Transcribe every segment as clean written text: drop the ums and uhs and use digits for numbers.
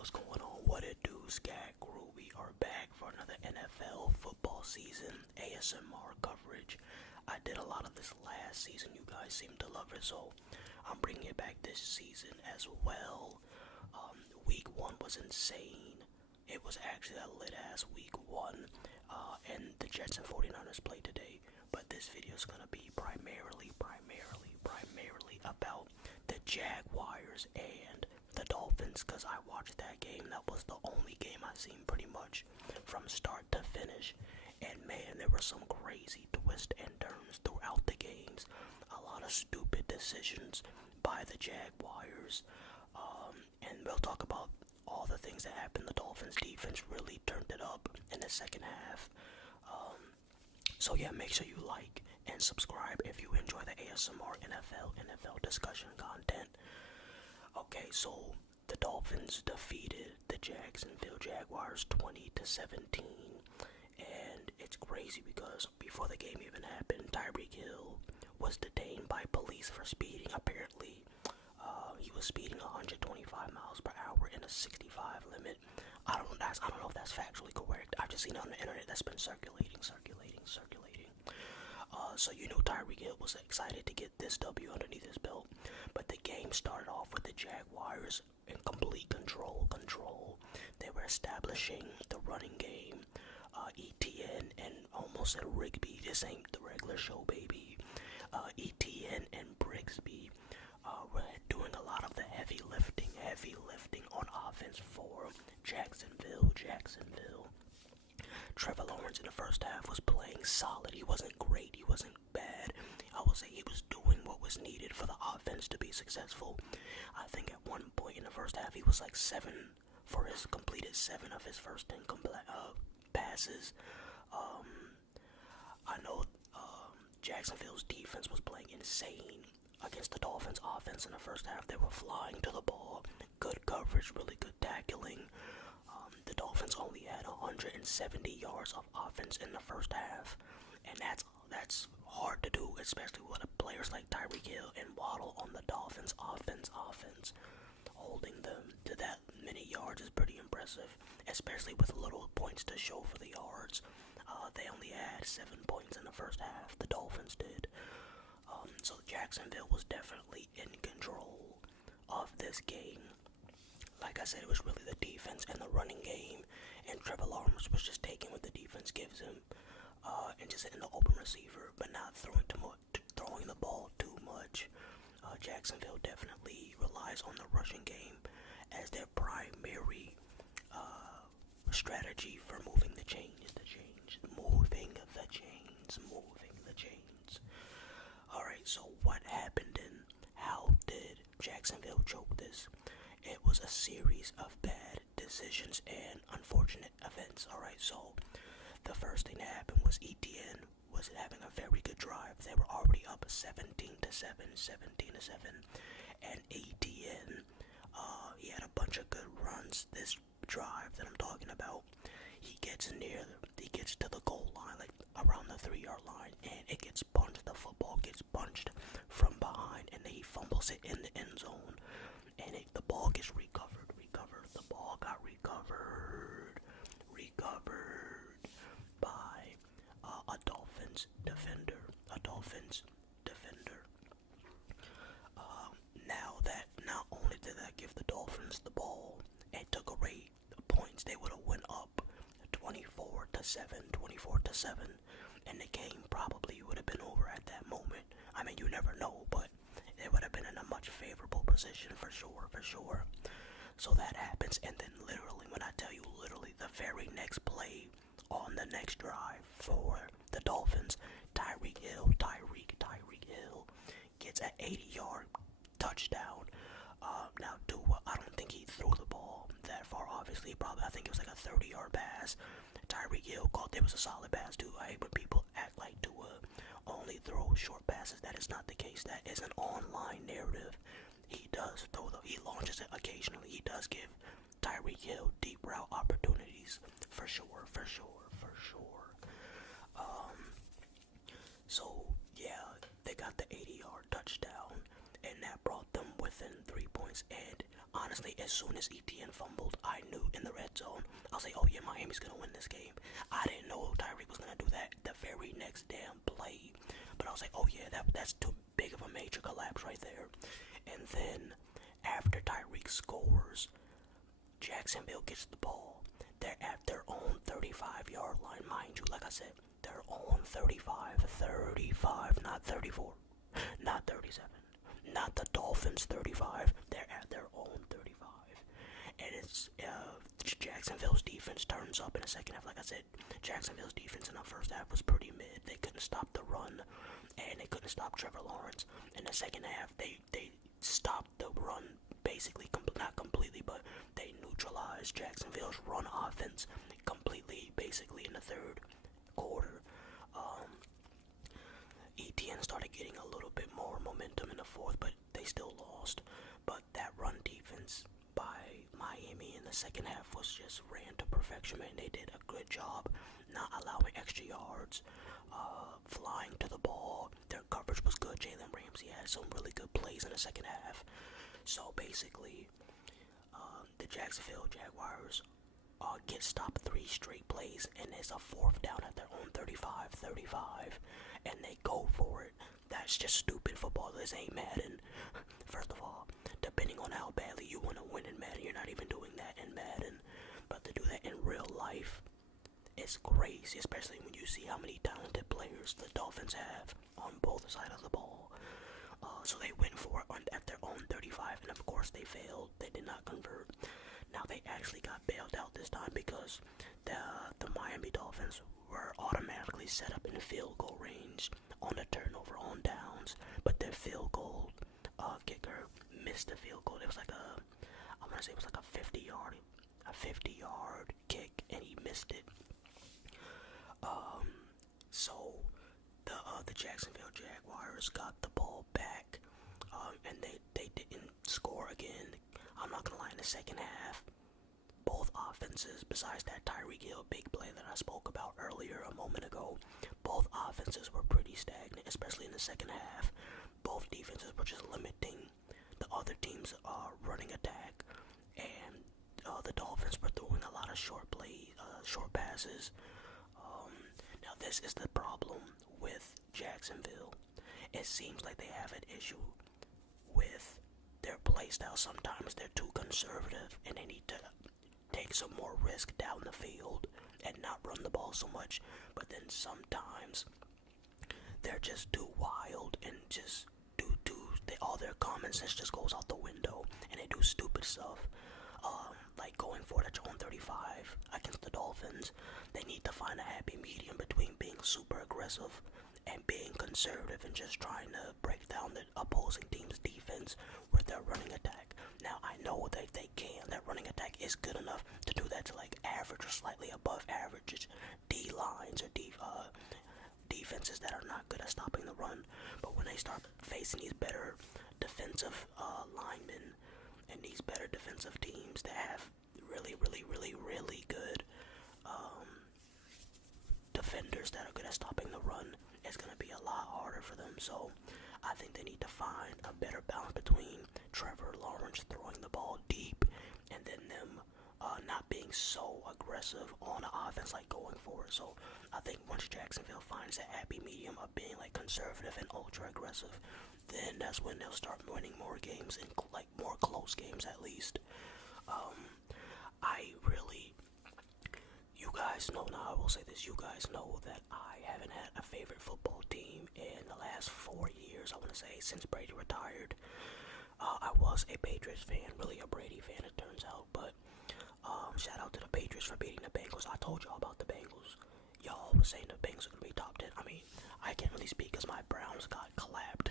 What's going on? What it do, Scat Crew? We are back for another NFL football season ASMR coverage. I did a lot of this last season. You guys seem to love it, so I'm bringing it back this season as well. Week 1 was insane. It was actually a lit-ass week 1, and the Jets and 49ers played today. But this video is going to be primarily about the Jaguars and the Dolphins, because I watched that game. That was the only game I seen pretty much from start to finish, and man, there were some crazy twists and turns throughout the games. A lot of stupid decisions by the Jaguars, and we'll talk about all the things that happened. The Dolphins defense really turned it up in the second half. So yeah, make sure you like and subscribe if you enjoy the ASMR NFL discussion content. Okay, so the Dolphins defeated the Jacksonville Jaguars 20-17, and it's crazy because before the game even happened, Tyreek Hill was detained by police for speeding. Apparently, he was speeding 125 miles per hour in a 65 limit. I don't know if that's factually correct. I've just seen it on the internet. That's been circulating. So you know Tyreek Hill was excited to get this W underneath his belt, but the game started off with the Jaguars in complete control. They were establishing the running game. ETN and almost said Rigby. This ain't the regular show, baby. ETN and Brigsby were doing a lot of the heavy lifting on offense for Jacksonville. Trevor Lawrence in the first half was playing solid. He wasn't great, he wasn't bad. I would say he was doing what was needed for the offense to be successful. I think at one point in the first half he was like completed 7 of his first 10 passes. I know Jacksonville's defense was playing insane against the Dolphins' offense in the first half. They were flying to the ball, good coverage, really good tackling. The Dolphins only had 170 yards of offense in the first half, and that's hard to do, especially with players like Tyreek Hill and Waddle on the Dolphins' offense. Holding them to that many yards is pretty impressive, especially with little points to show for the yards. They only had 7 points in the first half. The Dolphins did. So Jacksonville was definitely in control of this game. Like I said, it was really the defense and the running game, and Trevor Lawrence was just taking what the defense gives him, and just hitting the open receiver, but not throwing the ball too much. Jacksonville definitely relies on the rushing game as their primary strategy for moving the chains. Alright, so what happened and how did Jacksonville choke this? It was a series of bad decisions and unfortunate events. Alright, so the first thing that happened was ETN was having a very good drive. They were already up 17-7, and ETN, he had a bunch of good runs. This drive that I'm talking about, he gets to the goal line, like around the 3-yard line, and it gets punched. The football gets punched from behind, and then he fumbles it in the end zone, and the ball gets recovered. The ball got recovered by a Dolphins defender. Not only did that give the Dolphins the ball, it took away the points. They would have went up 24-7, and the game probably would have been over at that moment. I mean, you never know, but they would have been in a much favorable position for sure. So that happens, and then when I tell you the very next play on the next drive for the Dolphins, Tyreek Hill gets an 80-yard touchdown. Now, I don't think he threw the ball that far, obviously. I think it was like a 30-yard pass. Tyreek Hill caught. It was a solid pass, too. I hate when people act like Tua only throw short passes. That is not the case. That is an online narrative. He does he launches it occasionally. He does give Tyreek Hill deep route opportunities, for sure. So, yeah, they got the 80-yard touchdown, and that brought them within 3 points, and honestly, as soon as Etienne fumbled, I knew in the red zone, I was like, oh yeah, Miami's gonna win this game. I didn't know Tyreek was gonna do that the very next damn play, but I was like, oh yeah, that's too big of a major collapse right there. And then after Tyreek scores, Jacksonville gets the ball. They're at their own 35-yard line, mind you. Like I said, their own 35, not 34, not 37, not the Dolphins 35. They're at their own 35, and it's Jacksonville's defense turns up in the second half. Like I said, Jacksonville's defense in the first half was pretty mid. They couldn't stop the run, and they couldn't stop Trevor Lawrence. In the second half, they stopped the run basically, not completely, but they neutralized Jacksonville's run offense completely, basically in the third quarter. Etienne started getting a little bit more momentum in the fourth, but they still lost. But that run defense by Miami in the second half was just ran to perfection, man. They did a good job not allowing extra yards, flying to the ball. Their coverage was good. Jalen Ramsey had some really good plays in the second half. So basically, the Jacksonville Jaguars get stopped 3 straight plays, and it's a fourth down at their own 35, and they go for it. That's just stupid football. This ain't Madden. First of all, depending on how badly you want to win in Madden, you're not even doing that in Madden. But to do that in real life, it's crazy, especially when you see how many talented players the Dolphins have on both sides of the ball. So they went for it at their own 35, and of course they failed. They did not convert. Now they actually got bailed out this time because the Miami Dolphins were automatically set up in the field goal range on the turnover on downs, but their field goal kicker missed the field goal. It was like I want to say it was like a 50-yard kick, and he missed it. So the Jacksonville Jaguars got the ball back, and they didn't score again. I'm not gonna lie, in the second half, both offenses, besides that Tyreek Hill big play that I spoke about earlier a moment ago, both offenses were pretty stagnant, especially in the second half. Both defenses were just limiting the other team's running attack, and the Dolphins were throwing a lot of short passes. Now this is the problem with Jacksonville. It seems like they have an issue with their play style. Sometimes they're too conservative and they need to take some more risk down the field and not run the ball so much. But then sometimes they're just too wild and just all their common sense just goes out the window and they do stupid stuff. Like going for it at your own 35 against the Dolphins. They need to find a happy medium between being super aggressive and being conservative and just trying to break down the opposing team's defense with their running attack. Now, I know that they can. That running attack is good enough to do that to like average or slightly above average D-lines or defenses that are not good at stopping the run. But when they start facing these better defensive linemen and these better defensive teams that have really good defenders that are good at stopping the run, it's going to be a lot harder for them. So I think they need to find a better balance between Trevor Lawrence throwing the ball deep and then them not being so aggressive on the offense, like going for it. So I think once Jacksonville finds that happy medium of being like conservative and ultra aggressive, then that's when they'll start winning more games and like more close games at least. You guys know now, I will say this, you guys know that I haven't had a favorite football team in the last 4 years, I want to say, since Brady retired. I was a Patriots fan, really a Brady fan it turns out, but shout out to the Patriots for beating the Bengals. I told y'all about the Bengals. Y'all was saying the Bengals are going to be top 10. I mean, I can't really speak because my Browns got clapped.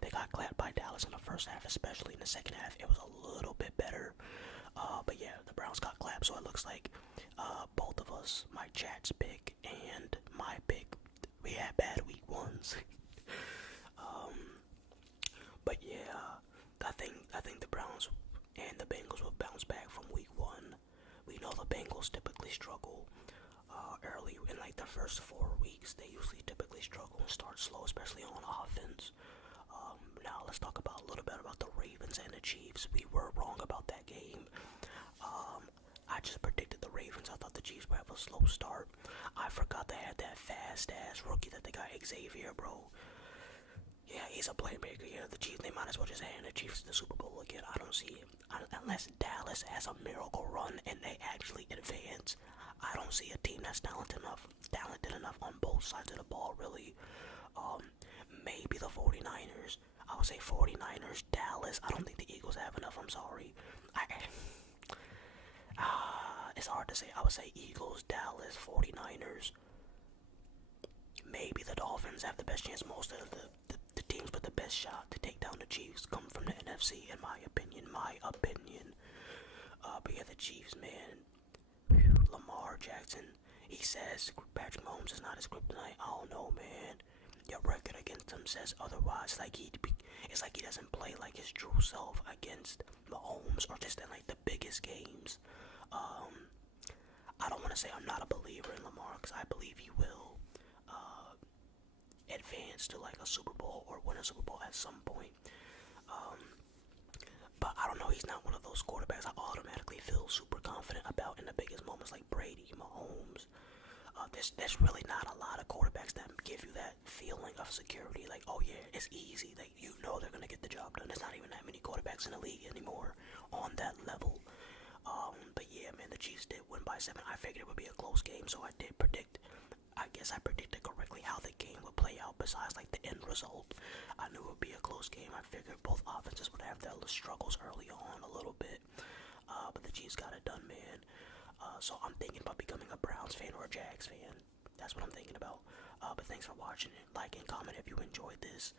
They got clapped by Dallas in the first half, especially in the second half. It was a little bit better. But yeah, the Browns got clapped, so it looks like both of us, my chat's pick and my pick, we had bad week ones. But yeah, I think the Browns and the Bengals will bounce back from week 1. We know the Bengals typically struggle early in like the first 4 weeks. They usually typically struggle and start slow, especially on offense. Now let's talk about a little bit about the Ravens and the Chiefs. We were wrong about a slow start. I forgot they had that fast ass rookie that they got, Xavier, bro. Yeah, he's a playmaker. Yeah, the Chiefs, they might as well just hand the Chiefs the Super Bowl again. I don't see it. Unless Dallas has a miracle run and they actually advance, I don't see a team that's talented enough on both sides of the ball, really. Maybe the 49ers. I would say 49ers, Dallas. I don't think the Eagles have enough. I'm sorry. It's hard to say. I would say Eagles, Dallas, 49ers. Maybe the Dolphins have the best chance. Most of the teams with the best shot to take down the Chiefs come from the NFC, in my opinion. But yeah, the Chiefs, man. Lamar Jackson. He says Patrick Mahomes is not his kryptonite. I don't know, man. Your record against him says otherwise. It's like he doesn't play like his true self against Mahomes, or just in like the biggest games. I don't want to say I'm not a believer in Lamar, because I believe he will advance to like a Super Bowl or win a Super Bowl at some point. But I don't know, he's not one of those quarterbacks I automatically feel super confident about in the biggest moments, like Brady, Mahomes. There's really not a lot of quarterbacks that give you that feeling of security, like, oh yeah, it's easy, like, you know they're gonna get the job done. There's not even that many quarterbacks in the league anymore on that level. But yeah, man, the Chiefs did win by 7. I figured it would be a close game, so I guess I predicted correctly how the game would play out. Besides like the end result, I knew it would be a close game. I figured both offenses would have their struggles early on a little bit, but the Chiefs got it done, man. So I'm thinking about becoming a Browns fan or a Jags fan. That's what I'm thinking about. But thanks for watching it. Like and comment if you enjoyed this.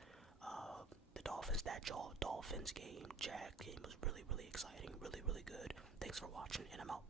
The Dolphins game, Jag game was really, really exciting, really, really good. Thanks for watching, and I'm out.